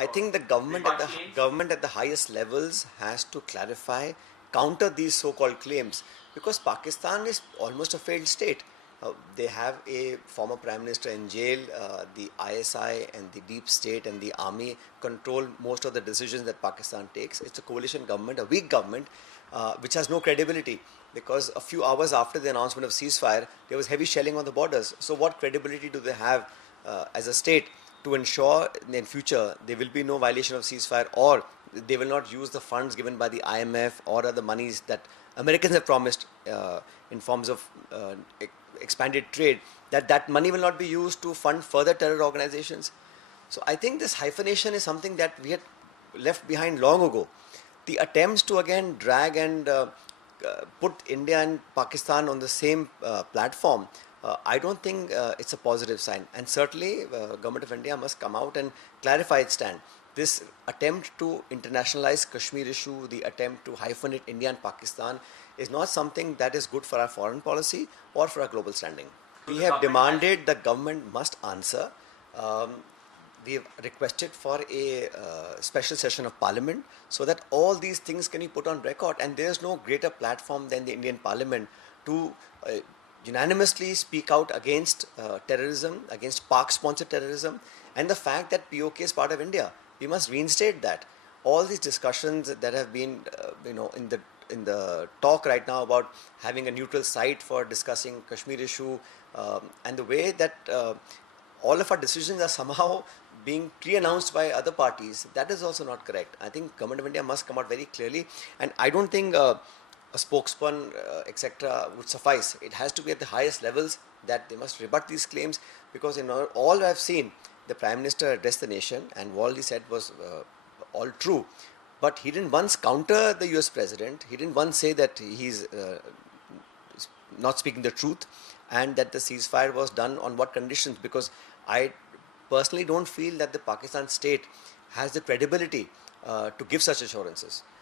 I think the government at the highest levels has to clarify, counter these so-called claims, because Pakistan is almost a failed state. They have a former prime minister in jail. The ISI and the deep state and the army control most of the decisions that Pakistan takes. It's a coalition government, a weak government, which has no credibility, because a few hours after the announcement of ceasefire, there was heavy shelling on the borders. So what credibility do they have as a state to ensure in future there will be no violation of ceasefire, or they will not use the funds given by the IMF or other monies that Americans have promised in forms of expanded trade, that money will not be used to fund further terror organizations. So I think this hyphenation is something that we had left behind long ago. The attempts to again drag and put India and Pakistan on the same platform, I don't think it's a positive sign. And certainly, Government of India must come out and clarify its stand. This attempt to internationalize Kashmir issue, the attempt to hyphenate India and Pakistan, is not something that is good for our foreign policy or for our global standing. We have demanded the government must answer. We have requested for a special session of parliament so that all these things can be put on record, and there is no greater platform than the Indian parliament to unanimously speak out against terrorism, against Pak-sponsored terrorism, and the fact that POK is part of India. We must reinstate that. All these discussions that have been, in the talk right now about having a neutral site for discussing Kashmir issue, and the way that all of our decisions are somehow being pre-announced by other parties, that is also not correct. I think Government of India must come out very clearly, and I don't think a spokesman, etc., would suffice. It has to be at the highest levels that they must rebut these claims, because in all I've seen, the Prime Minister addressed the nation, and what he said was all true. But he didn't once counter the US President. He didn't once say that he's not speaking the truth, and that the ceasefire was done on what conditions, because I personally don't feel that the Pakistan state has the credibility to give such assurances.